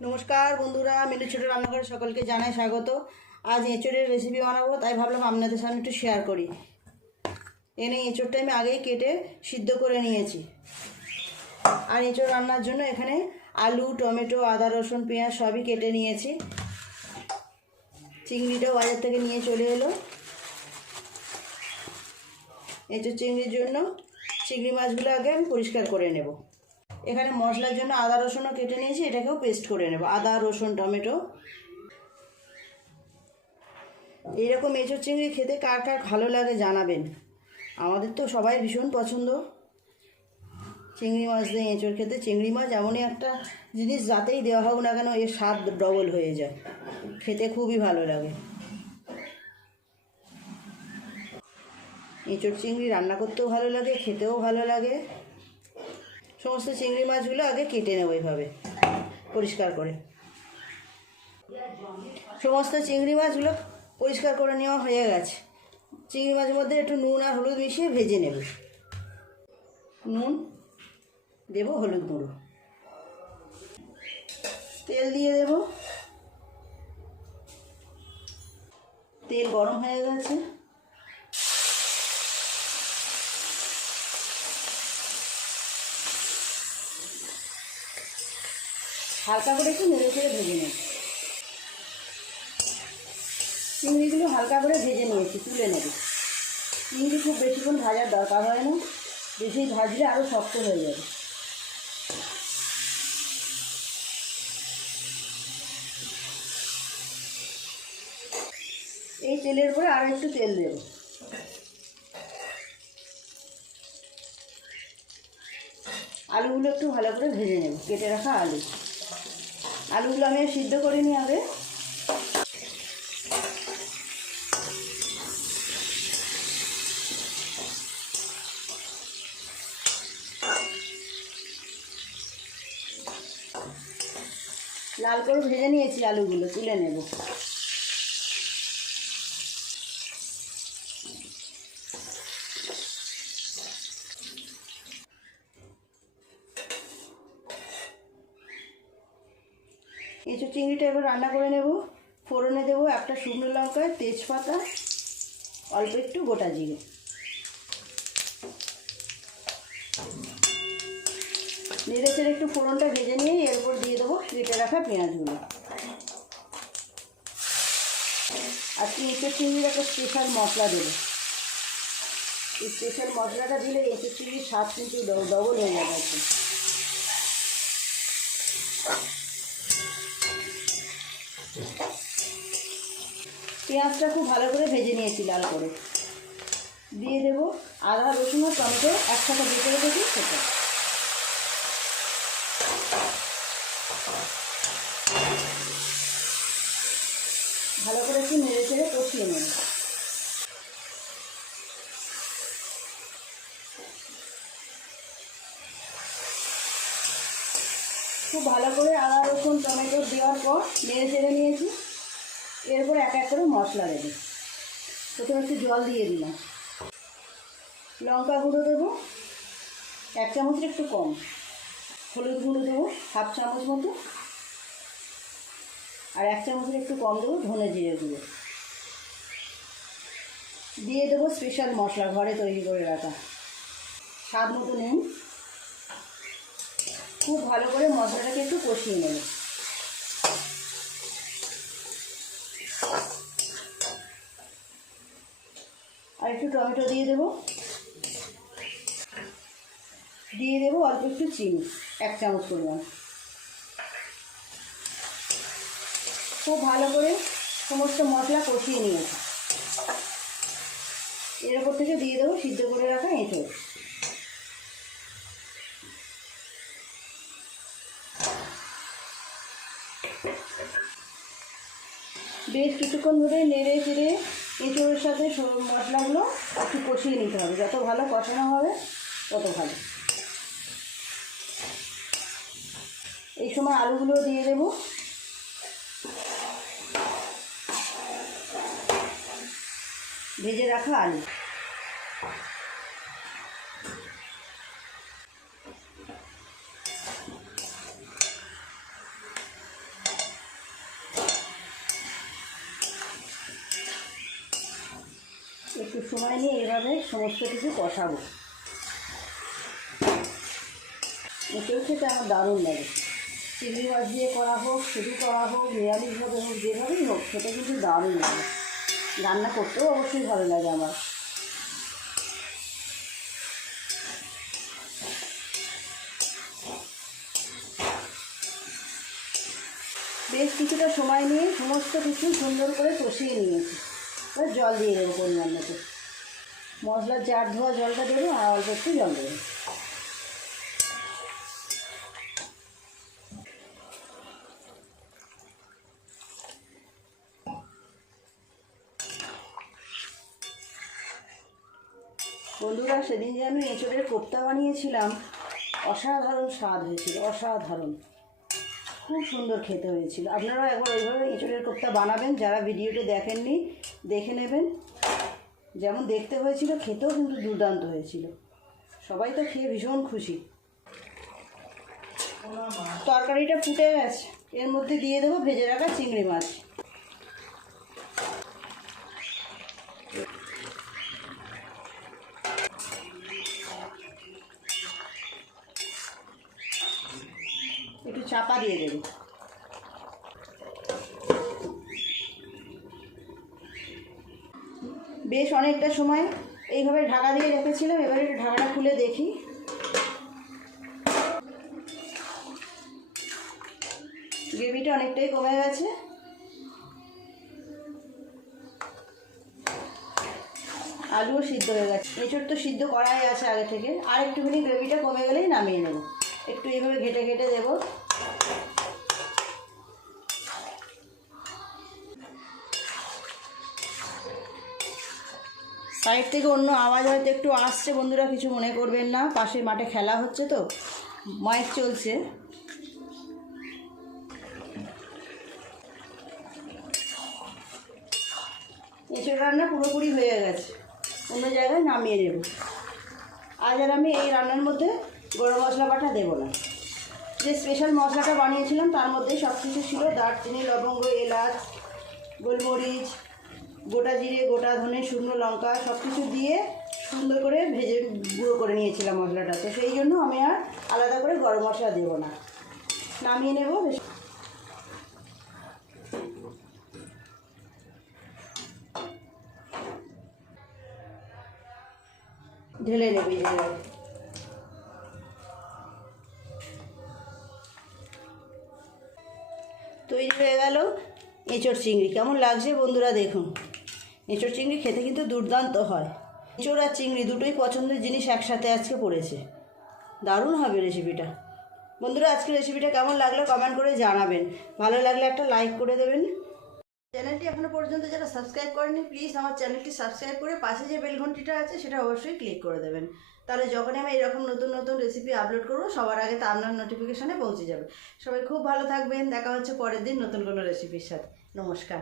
নমস্কার বন্ধুরা, মেনু ছোটো রান্নাঘরে সকলকে জানাই স্বাগত। আজ এঁচড়ের রেসিপি বানাবো, তাই ভাবলাম আপনাদের সামনে একটু শেয়ার করি। এনে এঁচড়টা আমি আগেই কেটে সিদ্ধ করে নিয়েছি। আর এঁচড় রান্নার জন্য এখানে আলু, টমেটো, আদা, রসুন, পেঁয়াজ সবই কেটে নিয়েছি। চিংড়িটাও বাজার থেকে নিয়ে চলে এলো। এঁচড় চিংড়ির জন্য চিংড়ি মাছগুলো আগে আমি পরিষ্কার করে নেব। এখানে মশলার জন্য আদা রসুনও কেটে নিয়েছি, এটাকেও পেস্ট করে নেব। আদা, রসুন, টমেটো। এইরকম এঁচড় চিংড়ি খেতে কার কার ভালো লাগে জানাবেন। আমাদের তো সবাই ভীষণ পছন্দ চিংড়ি মাছ দিয়ে এঁচড় খেতে। চিংড়ি মাছ এমনই একটা জিনিস, যাতেই দেওয়া হোক না কেন এর স্বাদ ডবল হয়ে যায়, খেতে খুবই ভালো লাগে। এঁচড় চিংড়ি রান্না করতেও ভালো লাগে, খেতেও ভালো লাগে। সমস্ত চিংড়ি মাছগুলো আগে কেটে নেব এইভাবে পরিষ্কার করে। সমস্ত চিংড়ি মাছগুলো পরিষ্কার করে নেওয়া হয়ে গেছে। চিংড়ি মাছের মধ্যে একটু নুন আর হলুদ মিশিয়ে ভেজে নেব। নুন দেব, হলুদ গুঁড়ো, তেল দিয়ে দেব। তেল গরম হয়ে গেছে। হালকা করে একটু নেড়ে চেড়ে ভেজে নেব। চিংড়িগুলো হালকা করে ভেজে নিয়েছি, তুলে নেব। চিংড়ি খুব বেশিক্ষণ ভাজার দরকার হয় না, বেশি ভাজলে আরও শক্ত হয়ে যাবে। এই তেলের পরে আরও একটু তেল দেব। আলুগুলো একটু ভালো করে ভেজে নেব। কেটে রাখা আলুগুলো আমি সিদ্ধ করে নিই আগে। লাল করে ভেজে নিয়েছি, আলুগুলো তুলে নেব। এঁচড় চিংড়িটা এবার রান্না করে নেব। ফোড়নে দেবো একটা শুকনো লঙ্কা, তেজপাতা, অল্প একটু গোটা জিরে। নেড়ে চেড়ে একটু ফোড়নটা ভেজে নিয়ে এরপর দিয়ে দেবো কেটে রাখা পেঁয়াজগুলো। আজকে এঁচড় চিংড়ির একটা স্পেশাল মশলা দেবো। এই স্পেশাল মশলাটা দিলে এঁচড় চিংড়ির স্বাদ কিন্তু ডবল হয়ে যাবে একদম। পেঁয়াজটা খুব ভালো করে ভেজে নিয়েছি লাল করে। দিয়ে দেবো আদা, রসুন আর টমেটো একসাথে বেটে রেখেছি সেটা। ভালো করে একটু নেড়ে চেড়ে কষিয়ে নেব। খুব ভালো করে আদা, রসুন, টমেটো দেওয়ার পর নেড়ে চেড়ে নিয়েছি। এরপর এক এক করে মশলা দেবো। প্রথমে একটু জল দিয়ে দিলাম। লঙ্কা গুঁড়ো দেবো 1 চামচের একটু কম। হলুদ গুঁড়ো দেবো 1/2 চামচ মতো। আর 1 চামচের একটু কম দেবো ধনে জিরে গুঁড়ো। দিয়ে দেবো স্পেশাল মশলা ঘরে তৈরি করে রাখা, স্বাদ মতো নুন। খুব ভালো করে মশলাটাকে একটু কষিয়ে নেব। আর একটু টমেটো দিয়ে দেবো। দিয়ে দেবো অল্প একটু চিনি, 1 চামচ পরিমাণ। খুব ভালো করে সমস্ত মশলা কষিয়ে নিয়েছি। এর ওপর থেকে দিয়ে দেবো সিদ্ধ করে রাখা এঁচড়। বেশ কিছুক্ষণ ধরে নেড়ে চেড়ে এঁচড়ের সাথে মশলাগুলো একটু কষিয়ে নিতে হবে। যত ভালো কষানো হবে তত ভালো। এই সময় আলুগুলো দিয়ে দেবো। ভেজে রাখা আলু। একটু সময় নিয়ে এভাবে সমস্ত কিছু কষাবো। এটাও খেতে আমার দারুণ লাগে। চিংড়ি মাছ দিয়ে করা হোক, শুধু করা হোক, নিরামিষভাবে হোক, যেভাবেই হোক সেটা কিন্তু দারুণ লাগে। রান্না করতেও অবশ্যই ভালো লাগে আমার। বেশ কিছুটা সময় নিয়ে সমস্ত কিছু সুন্দর করে কষিয়ে নিয়েছি। এবার জল দিয়ে দেবো পরিমাণ মতো। মশলার জার ধোয়া জলটা দেবো আর অল্প একটু জল দেবো। বন্ধুরা, সেদিন যে আমি এঁচোড়ের কোপ্তা বানিয়েছিলাম, অসাধারণ স্বাদ হয়েছিল, অসাধারণ, খুব সুন্দর খেতে হয়েছিল। আপনারাও একবার ওইভাবে এঁচোড়ের কোপ্তা বানাবেন, যারা ভিডিওটি দেখেননি দেখে নেবেন। যেমন দেখতে হয়েছিল খেতেও কিন্তু দুর্দান্ত হয়েছিল। সবাই তো খেয়ে ভীষণ খুশি। তরকারিটা ফুটে গেছে, এর মধ্যে দিয়ে দেবো ভেজে রাখা চিংড়ি মাছ। একটু চাপা দিয়ে দেবো। বেশ অনেকটা সময় এইভাবে ঢাকা দিয়ে রেখেছিলাম। এবারে একটু ঢাকাটা খুলে দেখি। গ্রেভিটা অনেকটাই কমে গেছে। আলুও সিদ্ধ হয়ে গেছে। এঁচোড় তো সিদ্ধ করাই আছে আগে থেকে। আর একটুখানি গ্রেভিটা কমে গেলেই নামিয়ে নেব। একটু এইভাবে ঘেটে ঘেটে দেবো। সাইড থেকে অন্য আওয়াজ হয়তো একটু আসছে, বন্ধুরা কিছু মনে করবেন না। পাশের মাঠে খেলা হচ্ছে তো, মাইক চলছে। এঁচোড় রান্না পুরোপুরি হয়ে গেছে, অন্য জায়গায় নামিয়ে দেব। আজ আর আমি এই রান্নার মধ্যে গরম মশলা বাটা দেবো না। যে স্পেশাল মশলাটা বানিয়েছিলাম তার মধ্যেই সব কিছু ছিল। দারচিনি, লবঙ্গ, এলাচ, গোলমরিচ, গোটা জিরে, গোটা ধনে, শুকনো লঙ্কা সব কিছু দিয়ে সুন্দর করে ভেজে গুঁড়ো করে নিয়েছিলাম মশলাটা। তো সেই জন্য আমি আর আলাদা করে গরম মশলা দেবো না, নামিয়ে নেব। ঢেলে নেবে তৈরি হয়ে গেল এঁচোড় চিংড়ি। কেমন লাগছে বন্ধুরা দেখুন। এঁচোড় চিংড়ি খেতে কিন্তু দুর্দান্ত হয়। এঁচোড় আর চিংড়ি দুটোই পছন্দের জিনিস একসাথে আজকে পড়েছে। দারুণ হবে রেসিপিটা। বন্ধুরা, আজকে রেসিপিটা কেমন লাগলো কমেন্ট করে জানাবেন। ভালো লাগলে একটা লাইক করে দেবেন। চ্যানেলটি এখনও পর্যন্ত যারা সাবস্ক্রাইব করেনি, প্লিজ আমার চ্যানেলটি সাবস্ক্রাইব করে পাশে যে বেল ঘন্টিটা আছে সেটা অবশ্যই ক্লিক করে দেবেন। তাহলে যখনই আমি এরকম নতুন নতুন রেসিপি আপলোড করবো সবার আগে তা আপনার নোটিফিকেশানে পৌঁছে যাবে। সবাই খুব ভালো থাকবেন। দেখা হচ্ছে পরের দিন নতুন কোনো রেসিপির সাথে। নমস্কার।